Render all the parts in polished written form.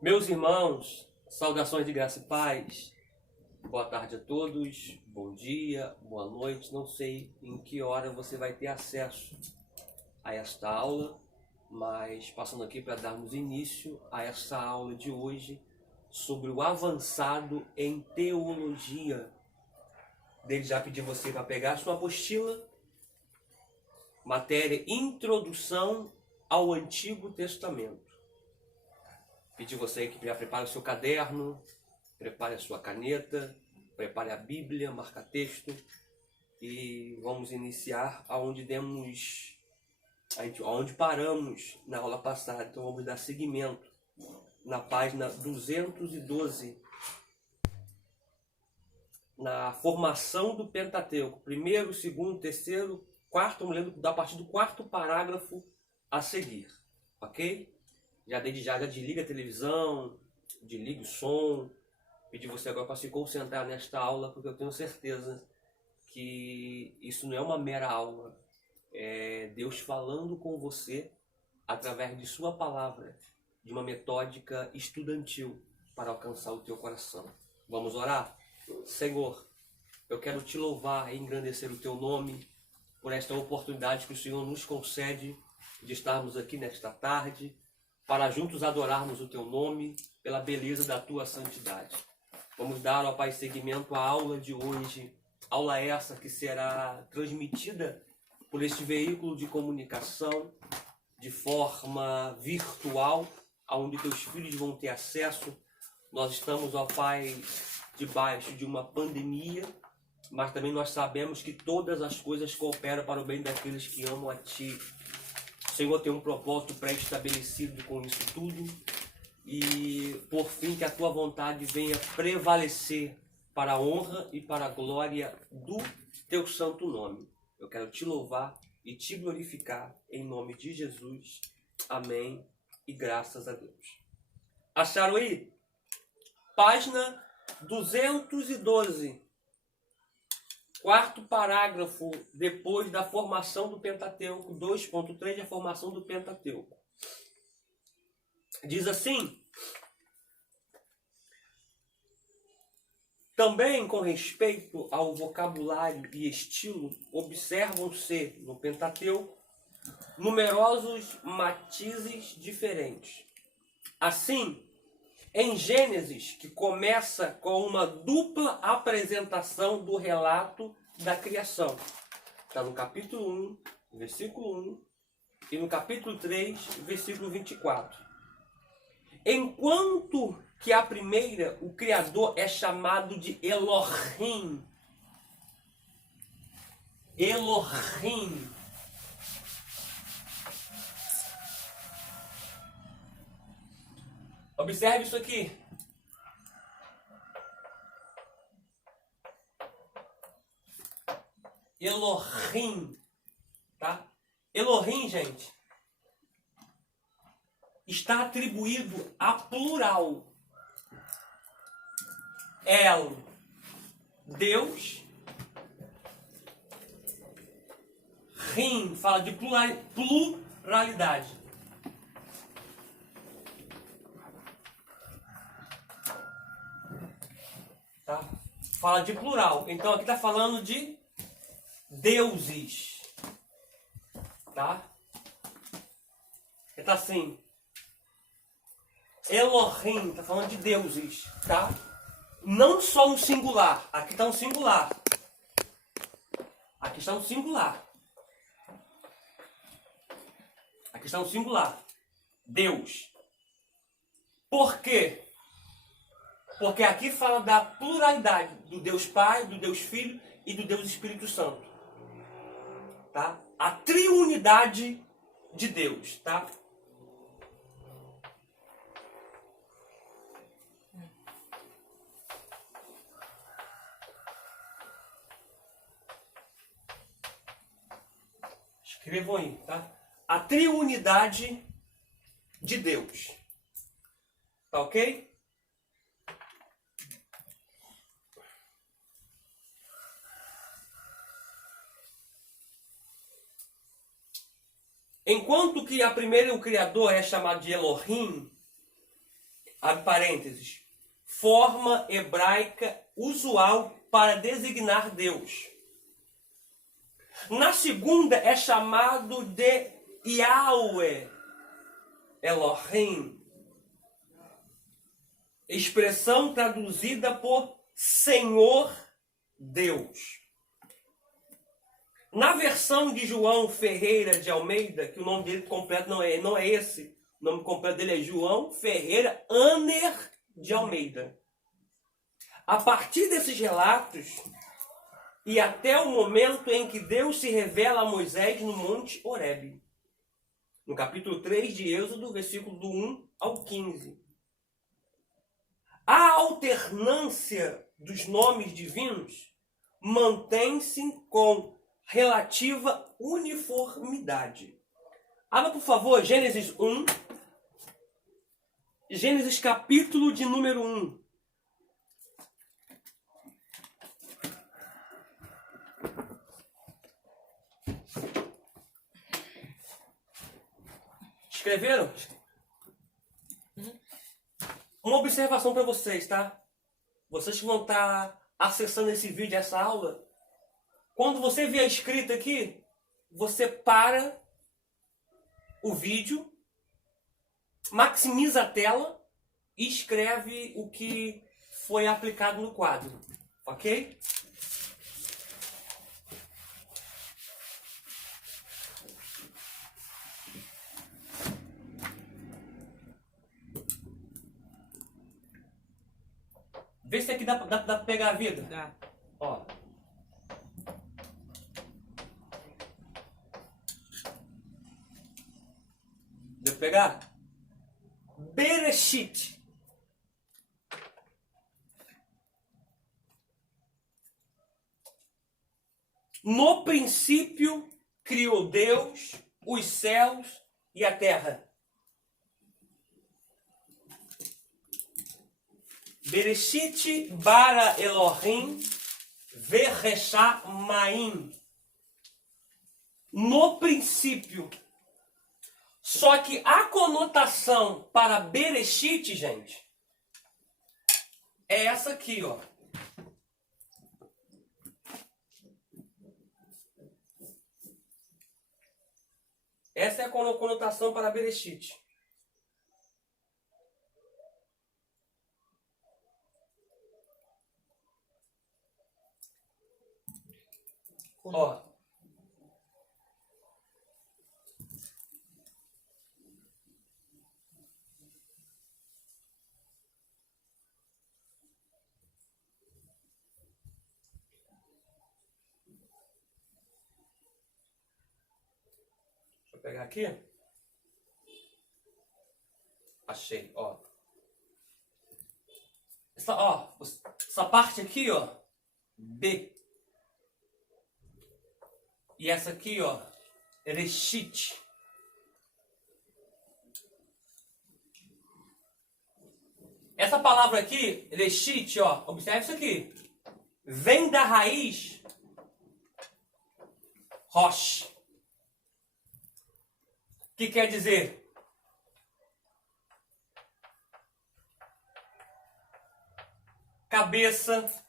Meus irmãos, saudações de graça e paz. Boa tarde a todos, bom dia, boa noite. Não sei em que hora você vai ter acesso a esta aula, mas passando aqui para darmos início a essa aula de hoje sobre o avançado em teologia. Desde já pedi você para pegar sua apostila, matéria Introdução ao Antigo Testamento. Pedi você que já prepare o seu caderno, prepare a sua caneta, prepare a Bíblia, marca-texto e vamos iniciar aonde paramos na aula passada. Então vamos dar seguimento na página 212, na formação do Pentateuco, primeiro, segundo, terceiro, quarto, eu me lembro a partir do quarto parágrafo a seguir, ok? Já desliga a televisão, desliga o som. Pedi você agora para se concentrar nesta aula, porque eu tenho certeza que isso não é uma mera aula. É Deus falando com você através de sua palavra, de uma metódica estudantil para alcançar o teu coração. Vamos orar? Senhor, eu quero te louvar e engrandecer o teu nome por esta oportunidade que o Senhor nos concede de estarmos aqui nesta tarde, para juntos adorarmos o teu nome pela beleza da tua santidade. Vamos dar, ó Pai, seguimento à aula de hoje, aula essa que será transmitida por este veículo de comunicação de forma virtual, aonde teus filhos vão ter acesso. Nós estamos, ó Pai, debaixo de uma pandemia, mas também nós sabemos que todas as coisas cooperam para o bem daqueles que amam a Ti. O Senhor tem um propósito pré-estabelecido com isso tudo e, por fim, que a Tua vontade venha prevalecer para a honra e para a glória do Teu santo nome. Eu quero Te louvar e Te glorificar em nome de Jesus. Amém e graças a Deus. Acharam aí? Página 212. Quarto parágrafo, depois da formação do Pentateuco, 2.3, a formação do Pentateuco. Diz assim: também com respeito ao vocabulário e estilo, observam-se no Pentateuco numerosos matizes diferentes. Assim, em Gênesis, que começa com uma dupla apresentação do relato da criação. Está no capítulo 1, versículo 1, e no capítulo 3, versículo 24. Enquanto que a primeira, o Criador é chamado de Elohim. Elohim. Observe isso aqui. Elohim, tá? Elohim, gente, está atribuído a plural. El, Deus. Rim, fala de pluralidade. Tá? Fala de plural. Então aqui está falando de deuses. Tá? Está assim. Elohim, está falando de deuses. Tá? Não só um singular. Aqui está um singular. Aqui está um singular. Aqui está um singular. Deus. Por quê? Porque aqui fala da pluralidade do Deus Pai, do Deus Filho e do Deus Espírito Santo. Tá? A triunidade de Deus. Tá? Escrevam aí. Tá? A triunidade de Deus. Tá ok? Enquanto que a primeira, o Criador, é chamado de Elohim, abre parênteses, forma hebraica usual para designar Deus. Na segunda é chamado de Yahweh, Elohim, expressão traduzida por Senhor Deus. Na versão de João Ferreira de Almeida, que o nome dele completo não é esse, o nome completo dele é João Ferreira Aner de Almeida. A partir desses relatos, e até o momento em que Deus se revela a Moisés no Monte Horebe, no capítulo 3 de Êxodo, versículo do 1 ao 15. A alternância dos nomes divinos mantém-se com relativa uniformidade. Abra, por favor, Gênesis 1. Gênesis capítulo de número 1. Escreveram? Uma observação para vocês, tá? Vocês que vão estar acessando esse vídeo, essa aula, quando você vê a escrita aqui, você para o vídeo, maximiza a tela e escreve o que foi aplicado no quadro, ok? Vê se aqui dá pra pegar a vida. Dá. Ó. Deu pra pegar? Bereshit. No princípio criou Deus os céus e a terra. Bereshit bara Elohim veresha maim. No princípio. Só que a conotação para Bereshit, gente, é essa aqui, ó. Essa é a conotação para Bereshit. Ó. Deixa eu pegar aqui. Achei, ó. Essa parte aqui, ó, B. E essa aqui, ó, Reshit. Essa palavra aqui, Reshit, ó, observe isso aqui. Vem da raiz Rosh. Que quer dizer? Cabeça.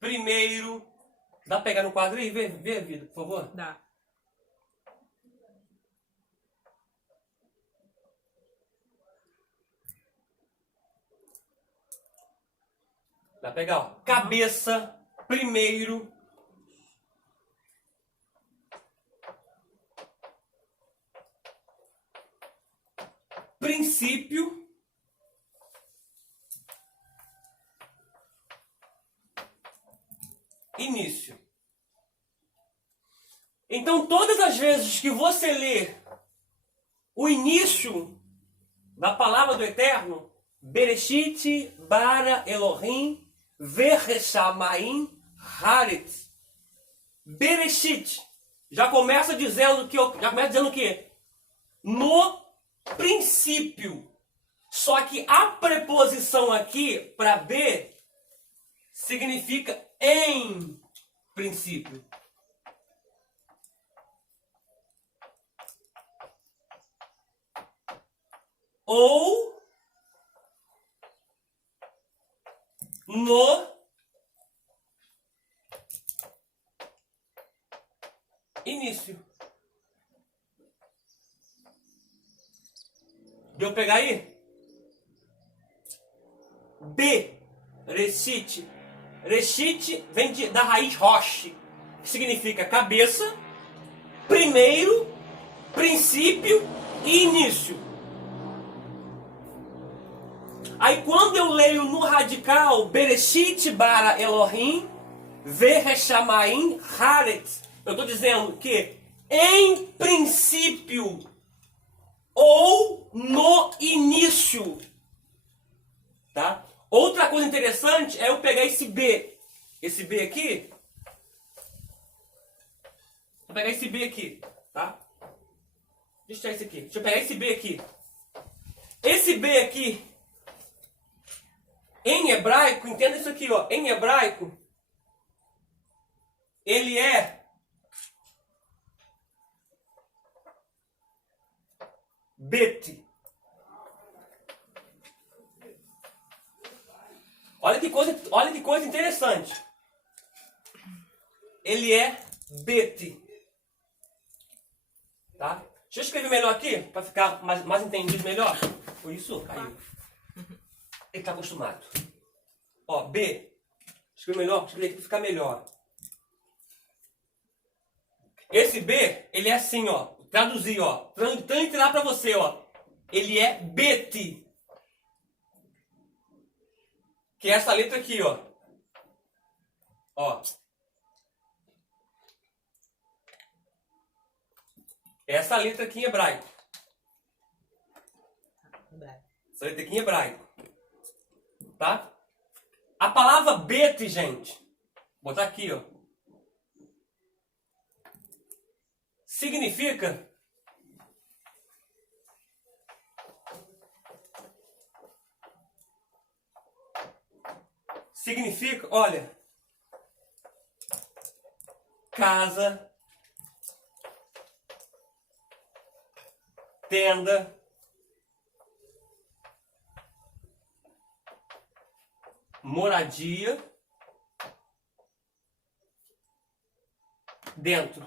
Primeiro. Dá pra pegar no quadro aí? Vê, Vida, por favor. Dá. Dá pra pegar, ó. Cabeça, primeiro. Princípio. Início. Então, todas as vezes que você lê o início da palavra do Eterno, Bereshit bara Elohim vereshamayim haretz. Bereshit já começa dizendo que no princípio. Só que a preposição aqui para B significa em princípio. ou no início. Deu pegar aí? B, Reshit. Reshit vem da raiz rosh, que significa cabeça, primeiro, princípio e início. Aí quando eu leio no radical, Bereshit bara Elohim, Veheshamayim Haaretz, eu estou dizendo que em princípio ou no início, tá? Outra coisa interessante é eu pegar esse B aqui, vou pegar esse B aqui, tá? Deixa eu tirar esse aqui, deixa eu pegar esse B aqui. Esse B aqui, em hebraico, entenda isso aqui, ó, em hebraico, ele é Bet. Olha que coisa interessante. Ele é Bet. Tá? Deixa eu escrever melhor aqui, para ficar mais entendido melhor. Por isso, caiu. Ele está acostumado. Ó, B. Escreve melhor, escreve aqui para ficar melhor. Esse B, ele é assim, ó. Traduzir, ó. Transliterar para você, ó. Ele é Bet. Que é essa letra aqui, ó. Ó. Essa letra aqui em hebraico. Essa letra aqui em hebraico. Tá? A palavra Bet, gente. Vou botar aqui, ó. Significa olha, casa, tenda, moradia, dentro.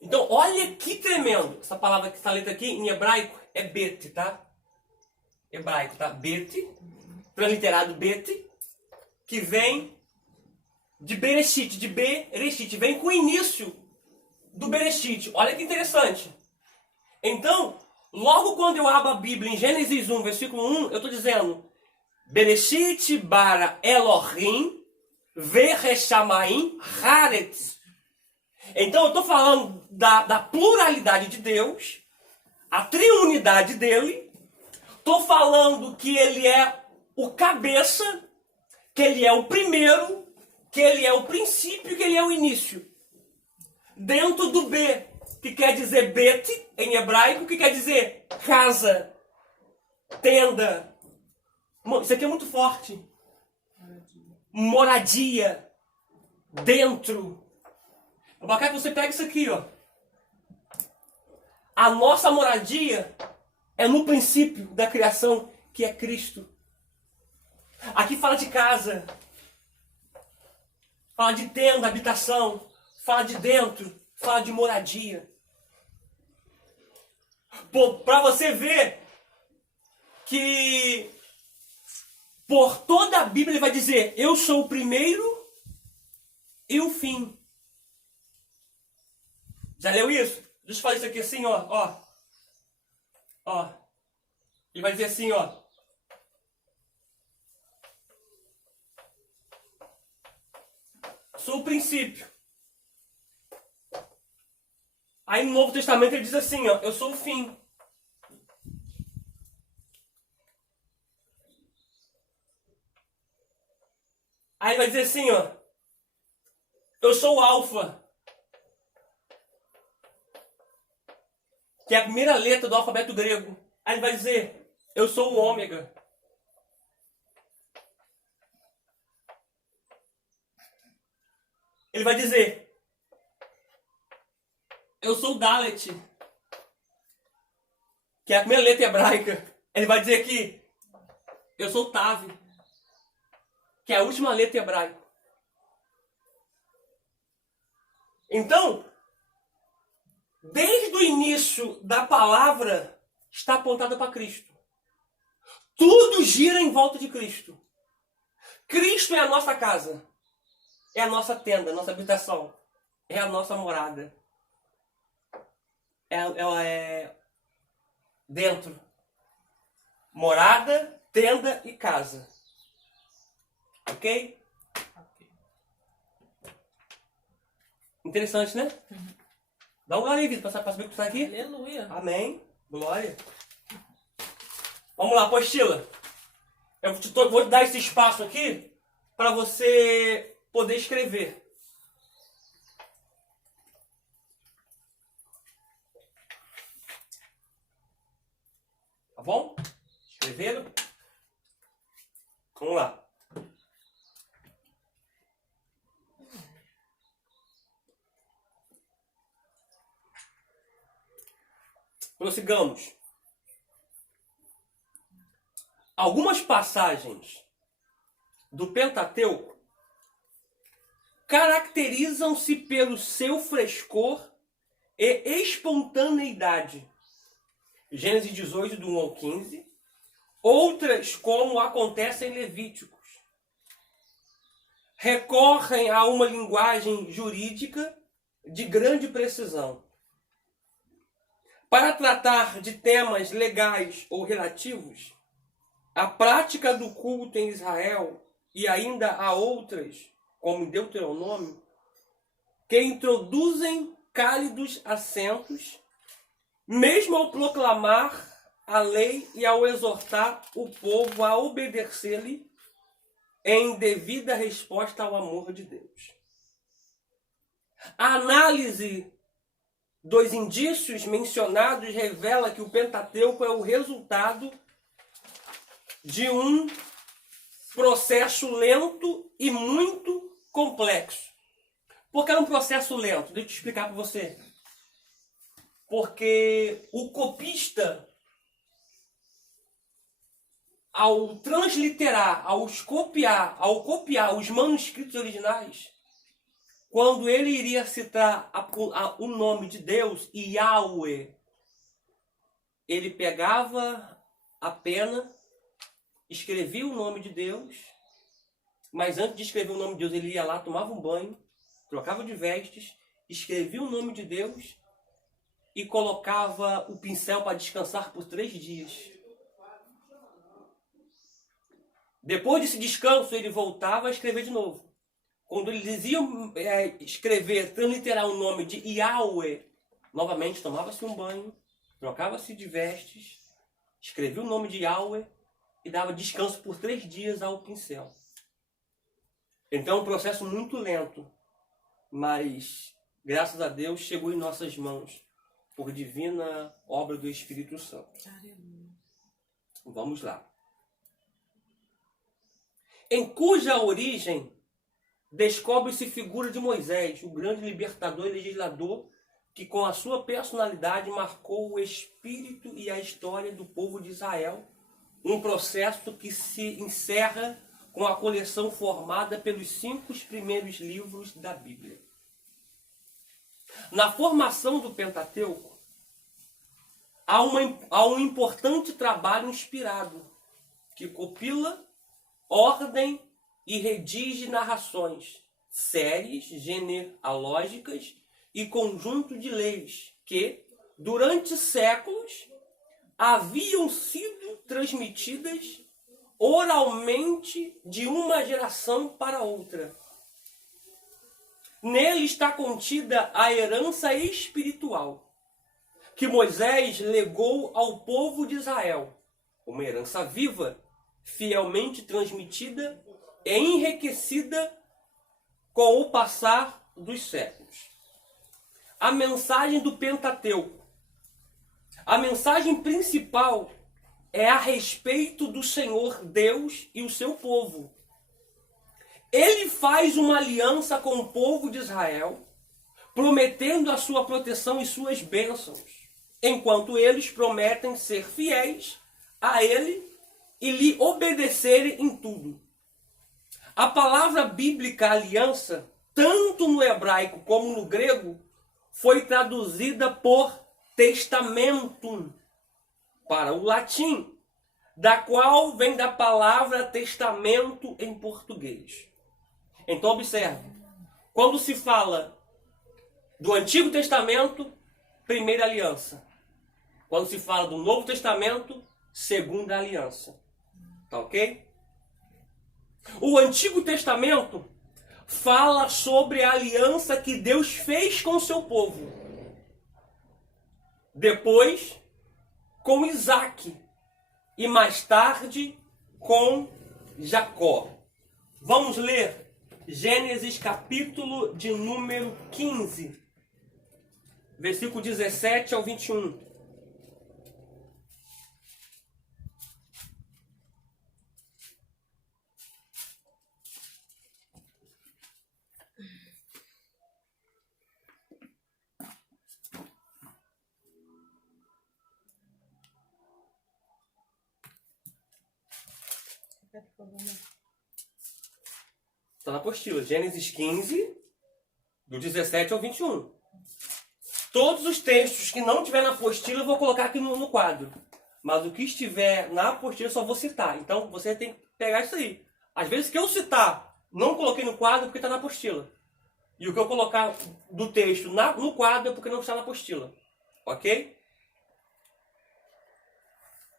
Então, olha que tremendo. Essa palavra, essa letra aqui em hebraico é Bet, tá? Hebraico, tá? Bet, transliterado Bet, que vem de Bereshit, de Bereshit, vem com o início do Bereshit. Olha que interessante. Então, logo quando eu abro a Bíblia em Gênesis 1, versículo 1, eu estou dizendo Bereshit bara Elohim Veheshamayim Haaretz. Então eu estou falando da pluralidade de Deus, a triunidade dele. Estou falando que ele é o cabeça, que ele é o primeiro, que ele é o princípio, que ele é o início. Dentro do B, que quer dizer Bet, em hebraico, que quer dizer casa, tenda. Isso aqui é muito forte. Moradia. Dentro. Eu vou querer que você pegue isso aqui, ó. A nossa moradia é no princípio da criação, que é Cristo. Aqui fala de casa. Fala de tenda, habitação. Fala de dentro. Fala de moradia. Para você ver que por toda a Bíblia ele vai dizer: eu sou o primeiro e o fim. Já leu isso? Deixa eu falar isso aqui assim, ó. Ó. Ele vai dizer assim, ó. Sou o princípio. Aí no Novo Testamento ele diz assim, ó. Eu sou o fim. Aí ele vai dizer assim, ó. Eu sou o alfa. Que é a primeira letra do alfabeto grego. Aí ele vai dizer, eu sou o ômega. Ele vai dizer, eu sou o Dalet, que é a primeira letra hebraica. Ele vai dizer que eu sou o Tav, que é a última letra hebraica. Então, desde o início da palavra, está apontada para Cristo. Tudo gira em volta de Cristo. Cristo é a nossa casa. É a nossa tenda, a nossa habitação. É a nossa morada. É dentro. Morada, tenda e casa. Ok? Interessante, né? Dá um glória aí, Vitor, para saber que tu está aqui. Aleluia. Amém. Glória. Vamos lá, apostila. Eu vou te dar esse espaço aqui para você poder escrever. Tá bom? Escreveram? Vamos lá. Prossigamos. Algumas passagens do Pentateuco caracterizam-se pelo seu frescor e espontaneidade. Gênesis 18, do 1 ao 15. Outras, como acontece em Levíticos, recorrem a uma linguagem jurídica de grande precisão. Para tratar de temas legais ou relativos, a prática do culto em Israel e ainda há outras, como em Deuteronômio, que introduzem cálidos acentos, mesmo ao proclamar a lei e ao exortar o povo a obedecer-lhe em devida resposta ao amor de Deus. A análise dos indícios mencionados revela que o Pentateuco é o resultado de um processo lento e muito complexo. Por que é um processo lento? Deixa eu te explicar para você. Porque o copista, ao transliterar, ao copiar os manuscritos originais, quando ele iria citar o nome de Deus, Yahweh, ele pegava a pena, escrevia o nome de Deus, mas antes de escrever o nome de Deus, ele ia lá, tomava um banho, trocava de vestes, escrevia o nome de Deus e colocava o pincel para descansar por 3 dias. Depois desse descanso, ele voltava a escrever de novo. Quando eles iam escrever, transliterar o nome de Yahweh, novamente tomava-se um banho, trocava-se de vestes, escrevia o nome de Yahweh e dava descanso por 3 dias ao pincel. Então é um processo muito lento, mas graças a Deus chegou em nossas mãos por divina obra do Espírito Santo. Vamos lá. Em cuja origem descobre-se figura de Moisés, o grande libertador e legislador que com a sua personalidade marcou o espírito e a história do povo de Israel, um processo que se encerra com a coleção formada pelos 5 primeiros livros da Bíblia. Na formação do Pentateuco, há um importante trabalho inspirado, que compila, ordem e redige narrações, séries genealógicas e conjunto de leis que, durante séculos, haviam sido transmitidas oralmente de uma geração para outra. Nele está contida a herança espiritual que Moisés legou ao povo de Israel, uma herança viva, fielmente transmitida e enriquecida com o passar dos séculos. A mensagem do Pentateuco. A mensagem principal é a respeito do Senhor Deus e o seu povo. Ele faz uma aliança com o povo de Israel, prometendo a sua proteção e suas bênçãos, enquanto eles prometem ser fiéis a ele e lhe obedecerem em tudo. A palavra bíblica aliança, tanto no hebraico como no grego, foi traduzida por testamento para o latim, da qual vem da palavra testamento em português. Então observe, quando se fala do Antigo Testamento, primeira aliança. Quando se fala do Novo Testamento, segunda aliança. Tá ok? O Antigo Testamento fala sobre a aliança que Deus fez com o seu povo. Depois, com Isaac. E mais tarde, com Jacó. Vamos ler Gênesis capítulo de número 15. Versículo 17 ao 21. Está na apostila. Gênesis 15, do 17 ao 21. Todos os textos que não tiver na apostila eu vou colocar aqui no quadro. Mas o que estiver na apostila eu só vou citar. Então você tem que pegar isso aí. Às vezes que eu citar, não coloquei no quadro porque está na apostila. E o que eu colocar do texto no quadro é porque não está na apostila. Ok?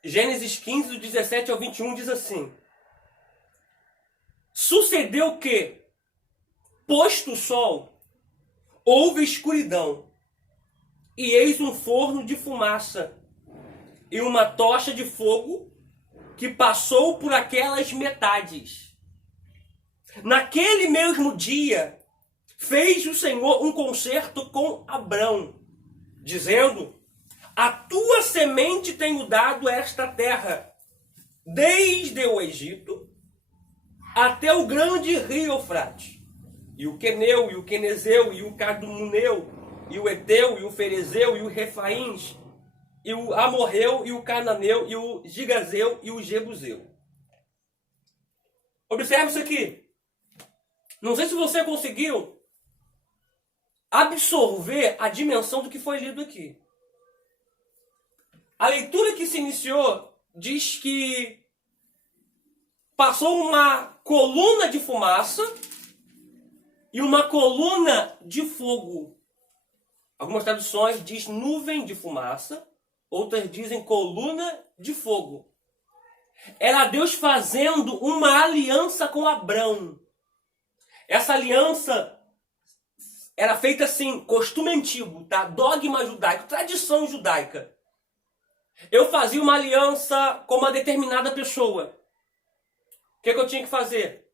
Gênesis 15, do 17 ao 21 diz assim: sucedeu que, posto o sol, houve escuridão, e eis um forno de fumaça e uma tocha de fogo que passou por aquelas metades. Naquele mesmo dia, fez o Senhor um concerto com Abrão, dizendo: a tua semente tenho dado esta terra, desde o Egito até o grande rio Eufrates, e o Queneu, e o Quenezeu, e o Cadmoneu, e o Eteu, e o Ferezeu, e o Refaíns, e o Amorreu, e o Cananeu, e o Gigazeu, e o Jebuseu. Observe isso aqui. Não sei se você conseguiu absorver a dimensão do que foi lido aqui. A leitura que se iniciou diz que passou uma coluna de fumaça e uma coluna de fogo. Algumas traduções dizem nuvem de fumaça, outras dizem coluna de fogo. Era Deus fazendo uma aliança com Abrão. Essa aliança era feita assim, costume antigo, tá? Dogma judaico, tradição judaica. Eu fazia uma aliança com uma determinada pessoa. O que eu tinha que fazer?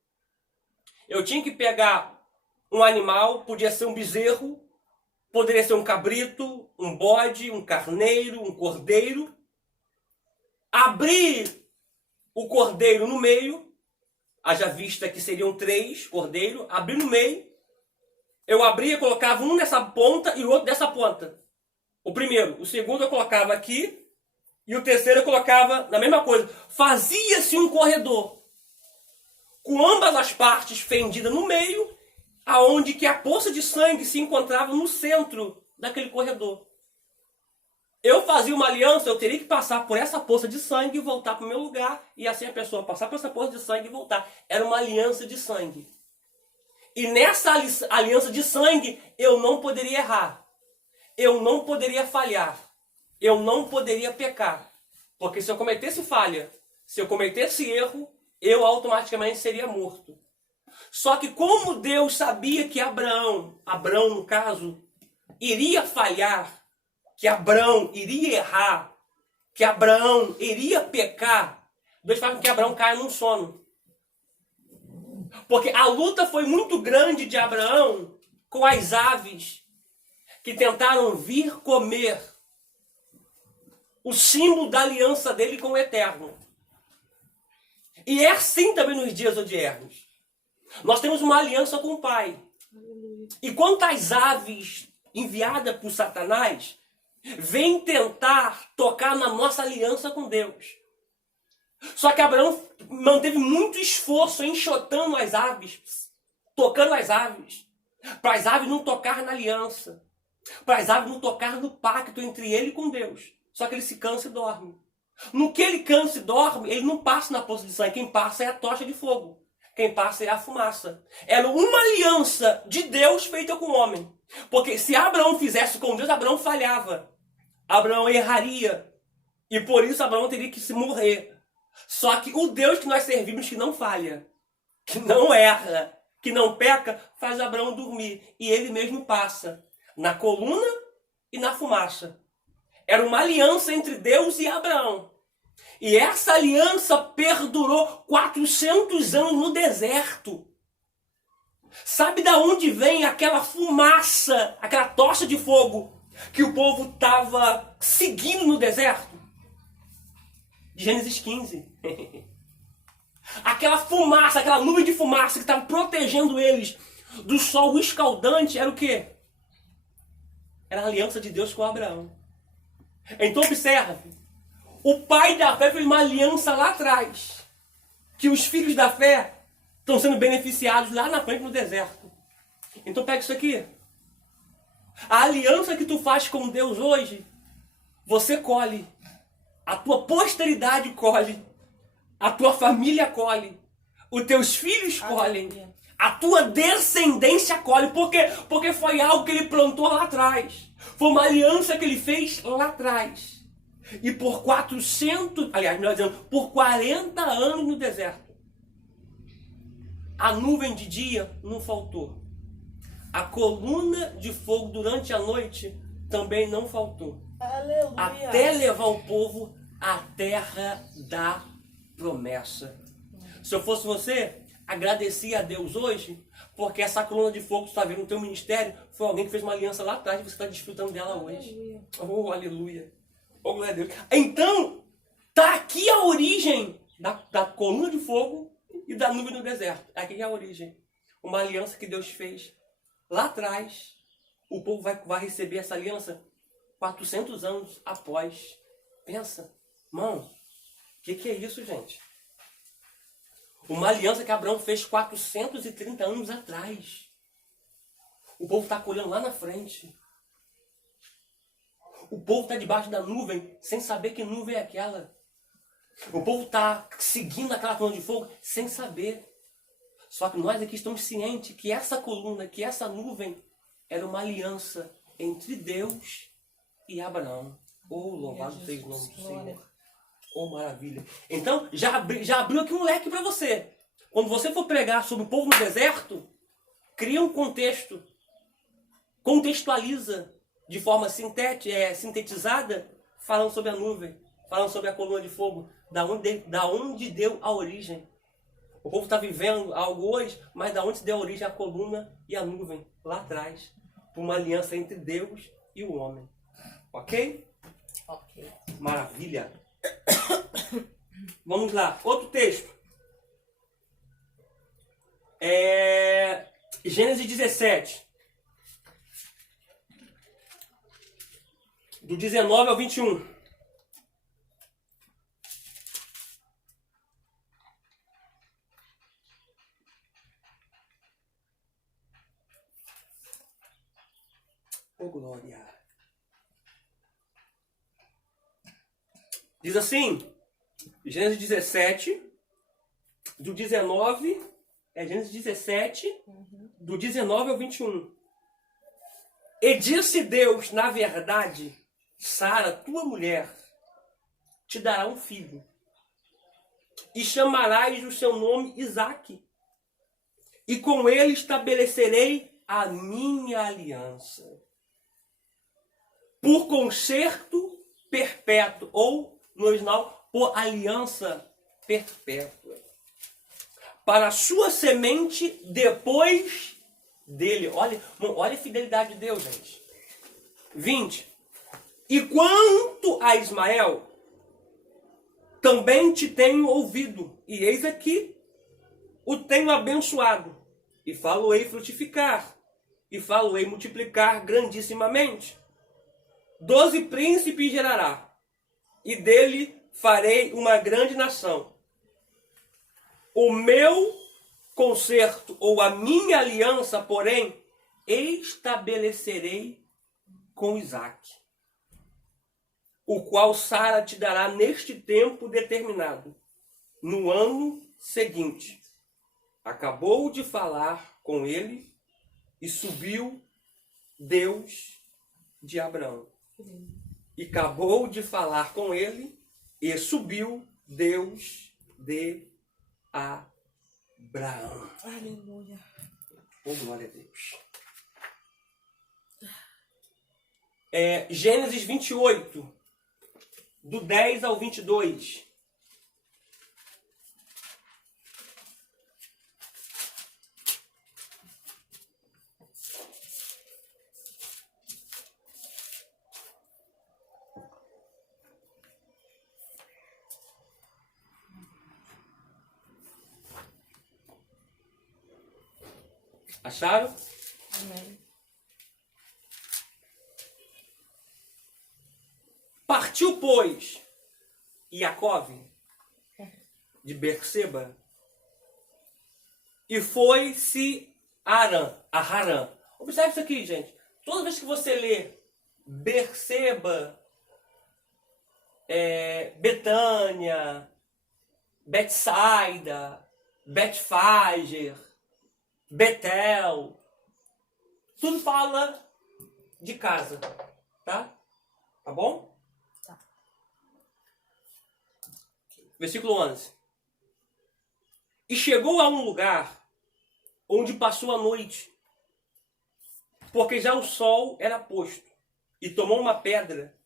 Eu tinha que pegar um animal, podia ser um bezerro, poderia ser um cabrito, um bode, um carneiro, um cordeiro. Abrir o cordeiro no meio, haja vista que seriam 3 cordeiros, abrir no meio. Eu abria, colocava um nessa ponta e o outro nessa ponta. O primeiro, o segundo eu colocava aqui e o terceiro eu colocava na mesma coisa. Fazia-se um corredor com ambas as partes fendidas no meio, aonde que a poça de sangue se encontrava no centro daquele corredor. Eu fazia uma aliança, eu teria que passar por essa poça de sangue e voltar para o meu lugar, e assim a pessoa passar por essa poça de sangue e voltar. Era uma aliança de sangue. E nessa aliança de sangue, eu não poderia errar. Eu não poderia falhar. Eu não poderia pecar. Porque se eu cometesse falha, se eu cometesse erro, eu automaticamente seria morto. Só que como Deus sabia que Abrão no caso, iria falhar, que Abrão iria errar, que Abraão iria pecar, Deus faz com que Abraão caia num sono. Porque a luta foi muito grande de Abraão com as aves que tentaram vir comer o símbolo da aliança dele com o Eterno. E é assim também nos dias odiernos. Nós temos uma aliança com o Pai. E quantas aves enviada por Satanás, vem tentar tocar na nossa aliança com Deus. Só que Abraão manteve muito esforço enxotando as aves, tocando as aves, para as aves não tocar na aliança, para as aves não tocar no pacto entre ele e com Deus. Só que ele se cansa e dorme. No que ele cansa e dorme, ele não passa na poça de sangue. Quem passa é a tocha de fogo. Quem passa é a fumaça. Era uma aliança de Deus feita com o homem. Porque se Abraão fizesse com Deus, Abraão falhava. Abraão erraria. E por isso Abraão teria que se morrer. Só que o Deus que nós servimos, que não falha, que não erra, que não peca, faz Abraão dormir. E ele mesmo passa na coluna e na fumaça. Era uma aliança entre Deus e Abraão. E essa aliança perdurou 400 anos no deserto. Sabe de onde vem aquela fumaça, aquela tocha de fogo que o povo estava seguindo no deserto? De Gênesis 15. Aquela fumaça, aquela nuvem de fumaça que estava protegendo eles do sol escaldante era o quê? Era a aliança de Deus com Abraão. Então observe, o pai da fé fez uma aliança lá atrás, que os filhos da fé estão sendo beneficiados lá na frente no deserto. Então pega isso aqui. A aliança que tu faz com Deus hoje, você colhe. A tua posteridade colhe. A tua família colhe. Os teus filhos colhem. A tua descendência colhe. Por quê? Porque foi algo que ele plantou lá atrás. Foi uma aliança que ele fez lá atrás. E por 400, aliás, melhor dizendo, por 40 anos no deserto, a nuvem de dia não faltou. A coluna de fogo durante a noite também não faltou. Aleluia. Até levar o povo à terra da promessa. Se eu fosse você, agradecia a Deus hoje, porque essa coluna de fogo que você está vendo no teu ministério foi alguém que fez uma aliança lá atrás e você está desfrutando dela hoje. Oh, aleluia. Oh, glória a Deus. Então, está aqui a origem da coluna de fogo e da nuvem no deserto. Aqui é a origem. Uma aliança que Deus fez lá atrás. O povo vai receber essa aliança 400 anos após. Pensa, mano, o que é isso, gente? Uma aliança que Abraão fez 430 anos atrás. O povo está colhendo lá na frente. O povo está debaixo da nuvem sem saber que nuvem é aquela. O povo está seguindo aquela coluna de fogo sem saber. Só que nós aqui estamos cientes que essa coluna, que essa nuvem era uma aliança entre Deus e Abraão. Oh, louvado seja o nome do Senhor. Oh, maravilha. Então, já abriu aqui um leque para você. Quando você for pregar sobre o povo no deserto, cria um contexto. Contextualiza de forma sintetizada, falando sobre a nuvem, falando sobre a coluna de fogo, da onde deu a origem. O povo está vivendo algo hoje, mas da onde se deu a origem a coluna e a nuvem, lá atrás, por uma aliança entre Deus e o homem. Ok? Ok. Maravilha. Vamos lá, outro texto. Gênesis 17. Do 19 ao 21. Oh, glória. Diz assim, Gênesis 17, do 19, Gênesis 17, do 19 ao 21. E disse Deus, na verdade, Sara, tua mulher, te dará um filho, e chamarás o seu nome Isaque, e com ele estabelecerei a minha aliança, por concerto perpétuo, ou, no original, por aliança perpétua, para a sua semente depois dele. Olha a fidelidade de Deus, gente. 20. E quanto a Ismael, também te tenho ouvido, e eis aqui, o tenho abençoado, e falo-ei frutificar, e falo-ei multiplicar grandissimamente. 12 príncipes gerará, e dele farei uma grande nação. O meu concerto, ou a minha aliança, porém, estabelecerei com Isaque, o qual Sara te dará neste tempo determinado, no ano seguinte. Acabou de falar com ele e subiu Deus de Abraão. E acabou de falar com ele e subiu Deus de Abraão. Aleluia. Oh, glória a Deus. Gênesis 28, do 10 ao 22. Acharam? Amém. Partiu, pois, Iacove de Berseba e foi-se a Harã. Observe isso aqui, gente. Toda vez que você lê Berseba, Betânia, Betsaida, Betfager, Betel, tudo fala de casa, tá? Tá bom? Tá. Versículo 11. E chegou a um lugar onde passou a noite, porque já o sol era posto, e tomou uma pedra,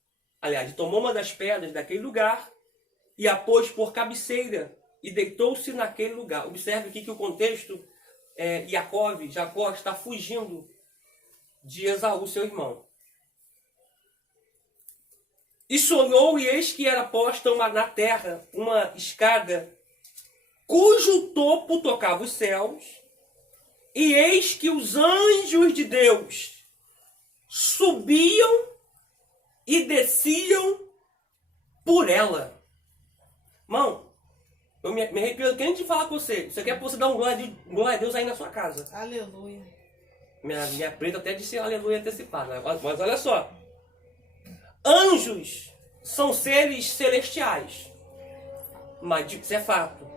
tomou uma das pedras daquele lugar, e a pôs por cabeceira, e deitou-se naquele lugar. Observe aqui que o contexto Jacó está fugindo de Esaú, seu irmão. E sonhou, e eis que era posta na terra uma escada, cujo topo tocava os céus, e eis que os anjos de Deus subiam e desciam por ela. Irmão, eu me arrepio querendo de falar com você. Isso aqui é para você dar um glória a Deus aí na sua casa. Aleluia. Minha preta até disse aleluia antecipado. Mas olha só. Anjos são seres celestiais. Mas isso é fato.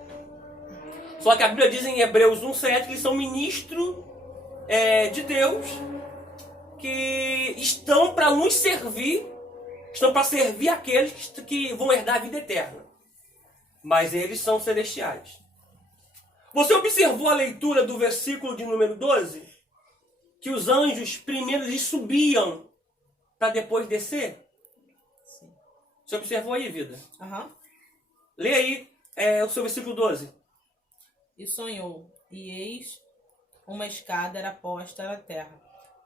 Só que a Bíblia diz em Hebreus 1,7 que eles são ministros de Deus, que estão para nos servir, estão para servir aqueles que vão herdar a vida eterna. Mas eles são celestiais. Você observou a leitura do versículo de número 12? Que os anjos primeiro eles subiam para depois descer? Sim. Você observou aí, vida? Aham. Lê aí o seu versículo 12. E sonhou, e eis uma escada era posta na terra,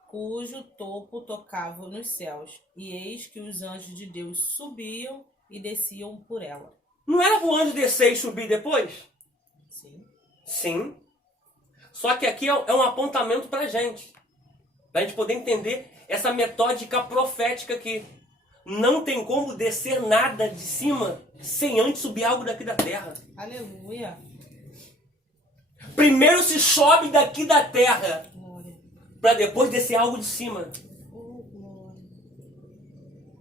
cujo topo tocava nos céus, e eis que os anjos de Deus subiam e desciam por ela. Não era para o anjo descer e subir depois? Sim. Sim. Só que aqui é um apontamento para a gente. Para a gente poder entender essa metódica profética aqui. Não tem como descer nada de cima sem antes subir algo daqui da terra. Aleluia. Primeiro se sobe daqui da terra Glória. para depois descer algo de cima. Oh, glória.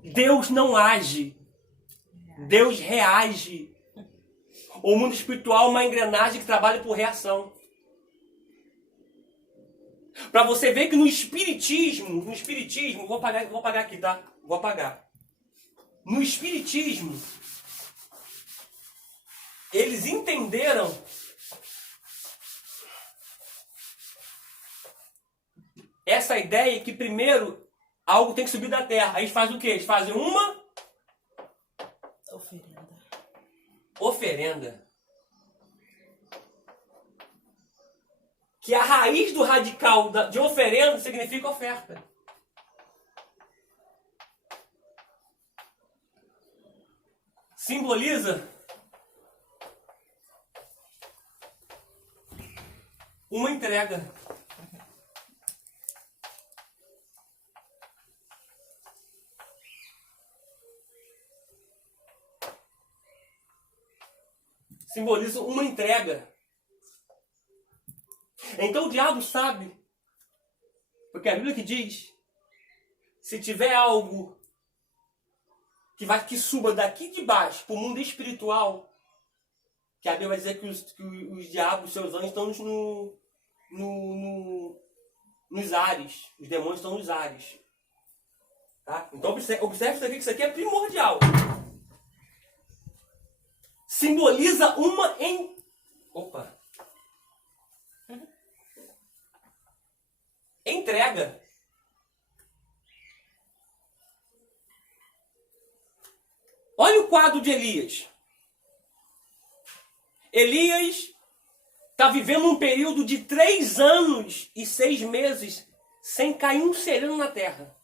Deus não age. Deus reage. O mundo espiritual é uma engrenagem que trabalha por reação. Para você ver que no espiritismo, vou apagar aqui, tá? Vou apagar. No espiritismo, eles entenderam essa ideia que primeiro algo tem que subir da terra. Aí eles fazem o quê? Eles fazem uma oferenda. Que a raiz do radical de oferenda significa oferta. Simboliza uma entrega. Simboliza uma entrega. Então o diabo sabe, porque a Bíblia que diz, se tiver algo que suba daqui de baixo para o mundo espiritual, que a Bíblia vai dizer que os diabos, seus anjos, estão nos ares. Os demônios estão nos ares. Tá? Então observe isso aqui, que isso aqui é primordial. Simboliza uma entrega. Olha o quadro de Elias. Elias está vivendo um período de 3 anos e 6 meses sem cair um sereno na terra.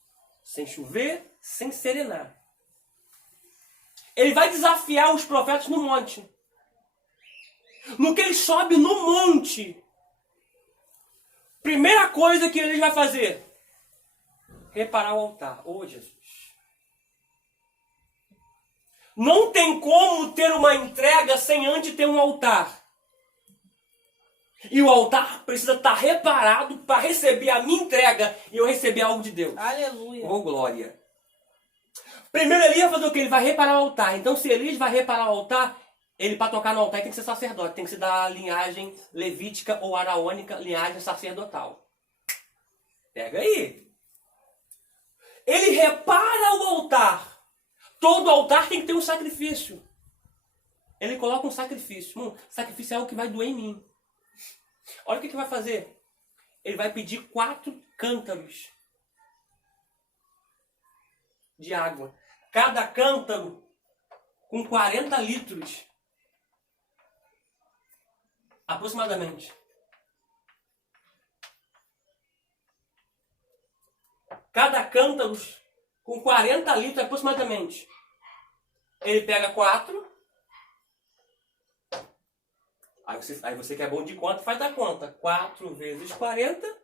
Sem chover, sem serenar. Ele vai desafiar os profetas no monte. No que ele sobe no monte, primeira coisa que ele vai fazer, reparar o altar. Ô, Jesus. Não tem como ter uma entrega sem antes ter um altar. E o altar precisa estar reparado para receber a minha entrega e eu receber algo de Deus. Aleluia. Oh, glória. Primeiro Elias vai fazer o quê? Ele vai reparar o altar. Então, se Elias vai reparar o altar, ele para tocar no altar tem que ser sacerdote. Tem que ser da linhagem levítica ou araônica, linhagem sacerdotal. Pega aí. Ele repara o altar. Todo altar tem que ter um sacrifício. Ele coloca um sacrifício. Sacrifício é algo que vai doer em mim. Olha o que ele vai fazer. Ele vai pedir 4 cântaros de água. Cada cântaro com 40 litros. Aproximadamente. Cada cântaro com 40 litros aproximadamente. Ele pega 4. Aí você que é bom de conta, faz a conta. 4 vezes 40,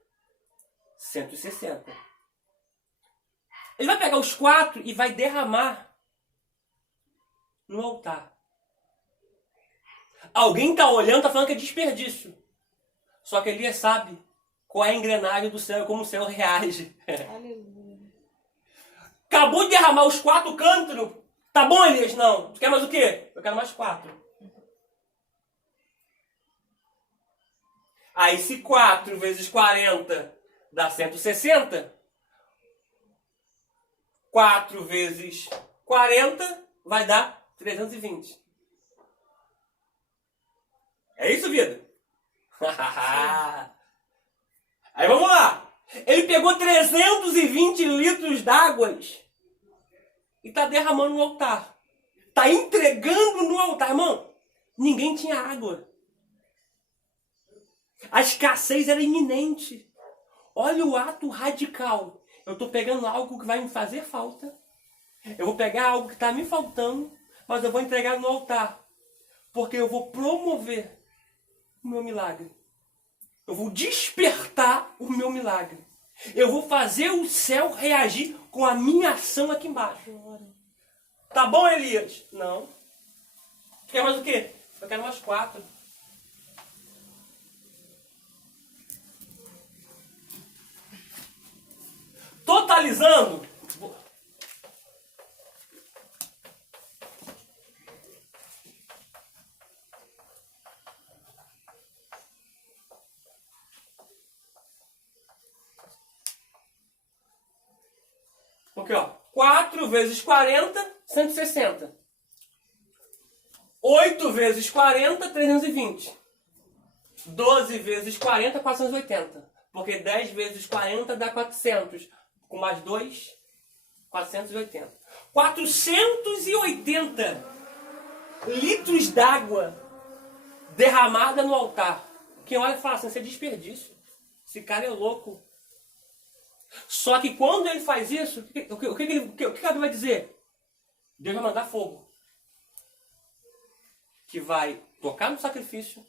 160. Ele vai pegar os 4 e vai derramar no altar. Alguém está olhando, está falando que é desperdício. Só que Elias sabe qual é a engrenagem do céu e como o céu reage. Aleluia. Acabou de derramar os 4 cântaros. Tá bom, Elias? Não. Tu quer mais o quê? Eu quero mais 4. Aí se 4 vezes 40 dá 160, 4 vezes 40 vai dar 320. É isso, vida? Aí vamos lá. Ele pegou 320 litros d'água e está derramando no altar. Está entregando no altar. Irmão, ninguém tinha água. A escassez era iminente. Olha o ato radical. Eu estou pegando algo que vai me fazer falta. Eu vou pegar algo que está me faltando, mas eu vou entregar no altar. Porque eu vou promover o meu milagre. Eu vou despertar o meu milagre. Eu vou fazer o céu reagir com a minha ação aqui embaixo. Tá bom, Elias? Não. Tu quer mais o quê? Eu quero mais 4. Totalizando. Aqui, ó. 4 vezes 40, 160. 8 vezes 40, 320. 12 vezes 40, 480. Porque 10 vezes 40 dá 400. Com mais 2, 480. 480 litros d'água derramada no altar. Quem olha e fala assim, isso é desperdício. Esse cara é louco. Só que quando ele faz isso, o que a Bíblia vai dizer? Deus vai mandar fogo. Que vai tocar no sacrifício,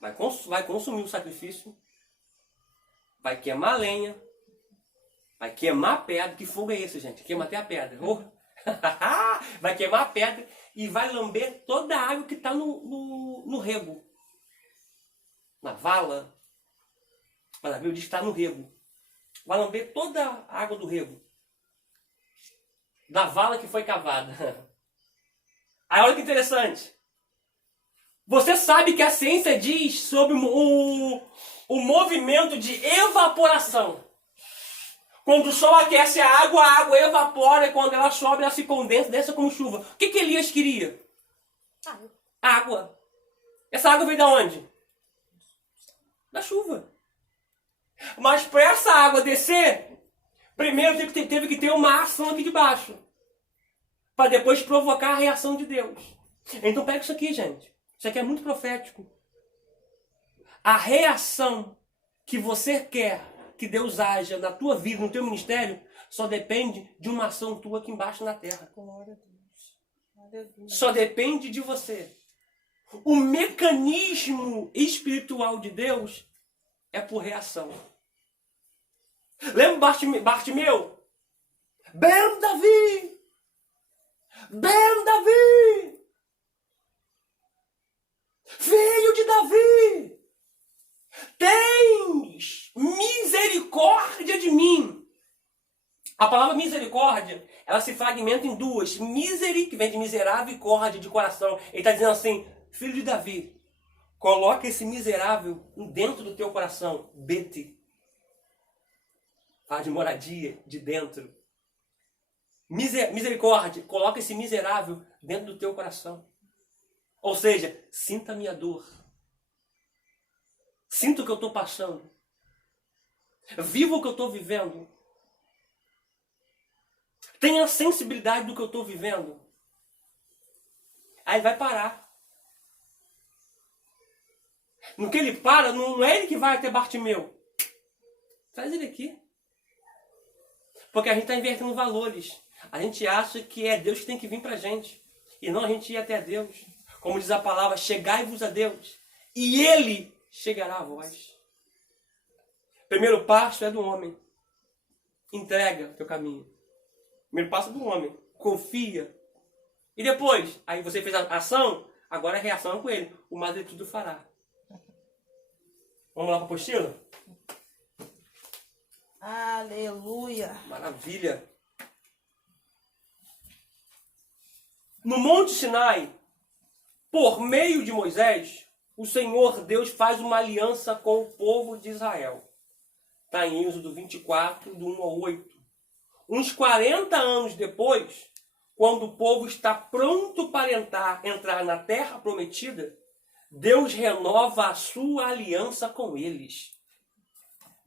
vai consumir o sacrifício, vai queimar a lenha, vai queimar a pedra. Que fogo é esse, gente? Queima até a pedra. Oh. Vai queimar a pedra e vai lamber toda a água que está no rego. Na vala. Mas a Bíblia diz que está no rego. Vai lamber toda a água do rego. Da vala que foi cavada. Aí olha que interessante. Você sabe que a ciência diz sobre o movimento de evaporação. Quando o sol aquece a água evapora e quando ela sobe, ela se condensa, desce como chuva. O que Elias queria? Água. Essa água veio de onde? Da chuva. Mas para essa água descer, primeiro teve que ter uma ação aqui de baixo. Para depois provocar a reação de Deus. Então pega isso aqui, gente. Isso aqui é muito profético. A reação que você quer que Deus haja na tua vida, no teu ministério, só depende de uma ação tua aqui embaixo na terra. Glória a Deus. Aleluia. Só depende de você. O mecanismo espiritual de Deus é por reação. Lembra Bartimeu? Ben Davi! Ben Davi! Filho de Davi! Tens misericórdia de mim. A palavra misericórdia, ela se fragmenta em duas. Miseri, que vem de miserável, e córdia, de coração. Ele está dizendo assim, filho de Davi, coloca esse miserável dentro do teu coração. Bete. Faz de moradia, de dentro. Misericórdia, coloca esse miserável dentro do teu coração. Ou seja, sinta a minha dor. Sinta o que eu estou passando. Viva o que eu estou vivendo. Tenha a sensibilidade do que eu estou vivendo. Aí vai parar. No que ele para, não é ele que vai até Bartimeu. Traz ele aqui. Porque a gente está invertendo valores. A gente acha que é Deus que tem que vir para a gente. E não a gente ir até Deus. Como diz a palavra, chegai-vos a Deus. E Ele chegará a vós. Primeiro passo é do homem. Entrega o teu caminho. Primeiro passo é do homem. Confia. E depois, aí você fez a ação, agora a reação é com ele. O mais ele tudo fará. Vamos lá para a apostila? Aleluia. Maravilha. No Monte Sinai, por meio de Moisés, o Senhor Deus faz uma aliança com o povo de Israel. Está em Êxodo 24, do 1 ao 8. Uns 40 anos depois, quando o povo está pronto para entrar na terra prometida, Deus renova a sua aliança com eles.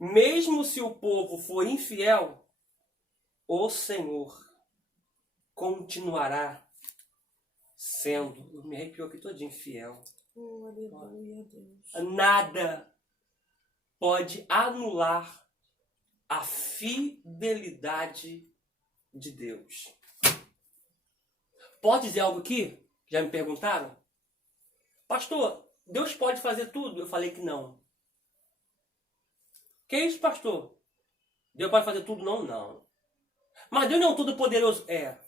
Mesmo se o povo for infiel, o Senhor continuará sendo, eu me arrepiou aqui todinho, fiel. Oh, aleluia, Deus. Nada pode anular a fidelidade de Deus. Pode dizer algo aqui? Já me perguntaram? Pastor, Deus pode fazer tudo? Eu falei que não. Que isso, pastor? Deus pode fazer tudo? Não, não. Mas Deus não é um todo-poderoso? É.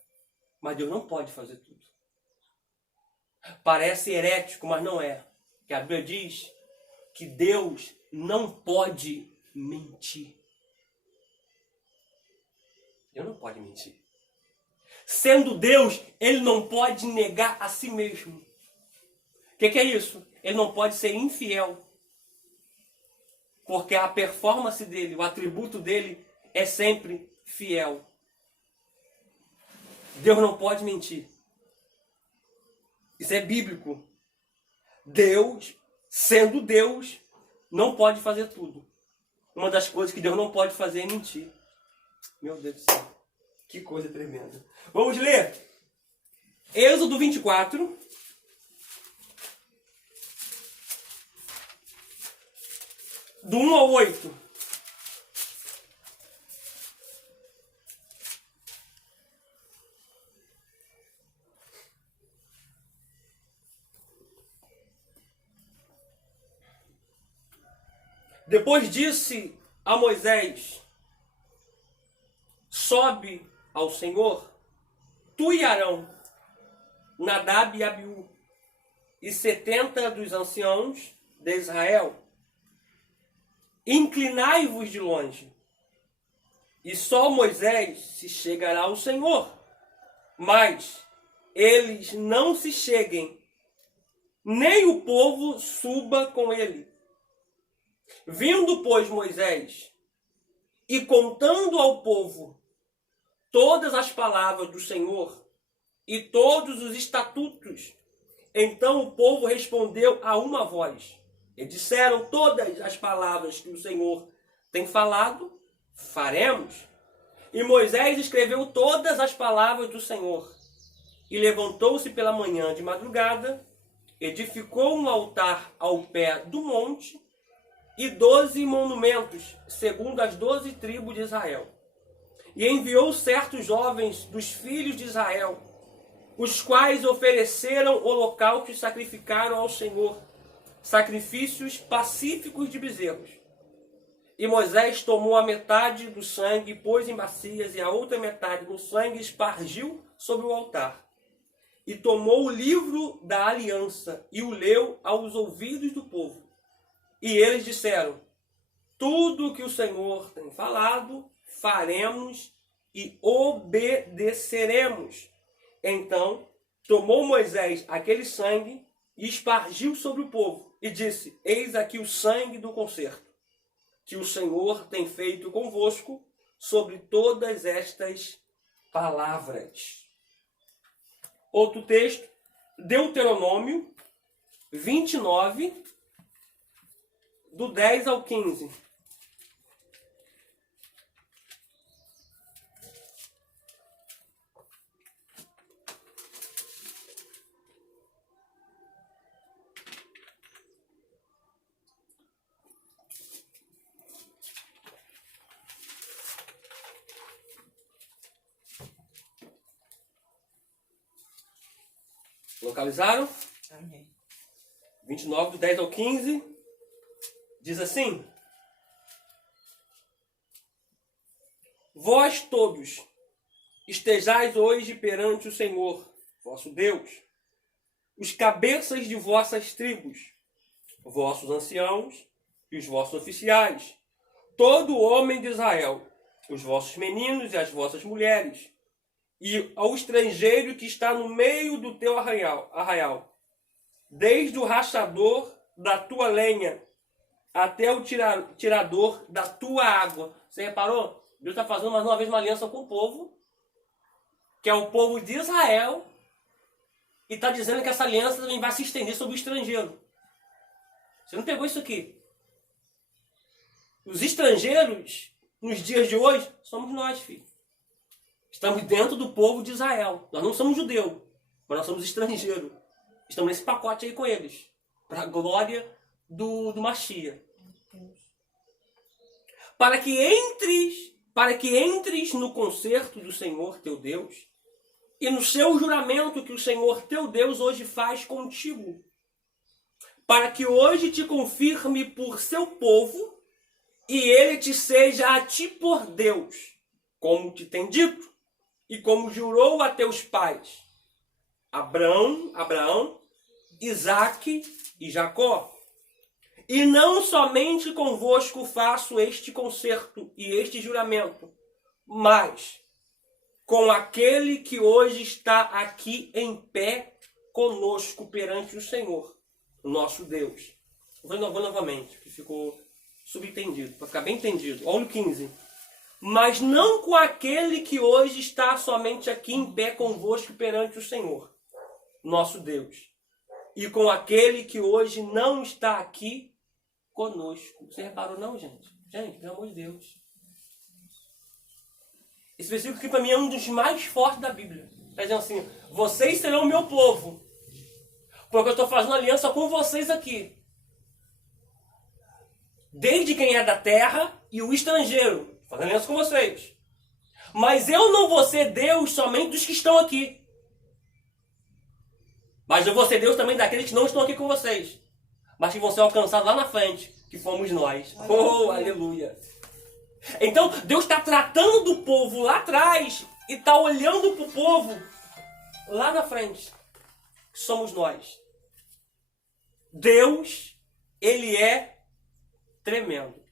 Mas Deus não pode fazer tudo. Parece herético, mas não é. Que a Bíblia diz que Deus não pode mentir. Deus não pode mentir. Sendo Deus, Ele não pode negar a si mesmo. O que é isso? Ele não pode ser infiel. Porque a performance dele, o atributo dele é sempre fiel. Deus não pode mentir. Isso é bíblico. Deus, sendo Deus, não pode fazer tudo. Uma das coisas que Deus não pode fazer é mentir. Meu Deus do céu. Que coisa tremenda. Vamos ler. Êxodo 24. Do 1 ao 8. Depois disse a Moisés: sobe ao Senhor, tu e Arão, Nadab e Abiú, e 70 dos anciãos de Israel, inclinai-vos de longe, e só Moisés se chegará ao Senhor, mas eles não se cheguem, nem o povo suba com ele. Vindo, pois, Moisés, e contando ao povo todas as palavras do Senhor e todos os estatutos, então o povo respondeu a uma voz. E disseram: todas as palavras que o Senhor tem falado, faremos. E Moisés escreveu todas as palavras do Senhor. E levantou-se pela manhã de madrugada, edificou um altar ao pé do monte, e 12 monumentos, segundo as 12 tribos de Israel. E enviou certos jovens dos filhos de Israel, os quais ofereceram holocaustos e sacrificaram ao Senhor sacrifícios pacíficos de bezerros. E Moisés tomou a metade do sangue e pôs em bacias, e a outra metade do sangue espargiu sobre o altar. E tomou o livro da aliança e o leu aos ouvidos do povo. E eles disseram: tudo o que o Senhor tem falado, faremos e obedeceremos. Então tomou Moisés aquele sangue e espargiu sobre o povo, e disse: eis aqui o sangue do concerto, que o Senhor tem feito convosco sobre todas estas palavras. Outro texto, Deuteronômio 29, do 10 ao 15. Localizaram? Amém. 29, do 10 ao 15. Diz assim: vós todos estejais hoje perante o Senhor, vosso Deus, os cabeças de vossas tribos, vossos anciãos e os vossos oficiais, todo homem de Israel, os vossos meninos e as vossas mulheres, e ao estrangeiro que está no meio do teu arraial, desde o rachador da tua lenha até o tirador da tua água. Você reparou? Deus está fazendo mais uma vez uma aliança com o povo, que é o povo de Israel, e está dizendo que essa aliança também vai se estender sobre o estrangeiro. Você não pegou isso aqui? Os estrangeiros, nos dias de hoje, somos nós, filho. Estamos dentro do povo de Israel. Nós não somos judeus, mas nós somos estrangeiros. Estamos nesse pacote aí com eles, para a glória do Mashiach. Para que entres no concerto do Senhor teu Deus e no seu juramento que o Senhor teu Deus hoje faz contigo, para que hoje te confirme por seu povo e ele te seja a ti por Deus, como te tem dito e como jurou a teus pais, Abraão, Isaque e Jacó. E não somente convosco faço este concerto e este juramento, mas com aquele que hoje está aqui em pé conosco perante o Senhor, nosso Deus. Vou novamente, que ficou subentendido, para ficar bem entendido. Olha o 15. Mas não com aquele que hoje está somente aqui em pé convosco perante o Senhor, nosso Deus. E com aquele que hoje não está aqui conosco. Você reparou não, gente? Gente, pelo amor de Deus. Esse versículo aqui para mim é um dos mais fortes da Bíblia. Está dizendo assim: vocês serão o meu povo, porque eu estou fazendo aliança com vocês aqui. Desde quem é da terra e o estrangeiro. Fazendo aliança com vocês. Mas eu não vou ser Deus somente dos que estão aqui. Mas eu vou ser Deus também daqueles que não estão aqui com vocês, mas que vão ser alcançados lá na frente, que fomos nós. Oh, aleluia! Então, Deus está tratando do povo lá atrás e está olhando para o povo lá na frente, que somos nós. Deus, ele é tremendo.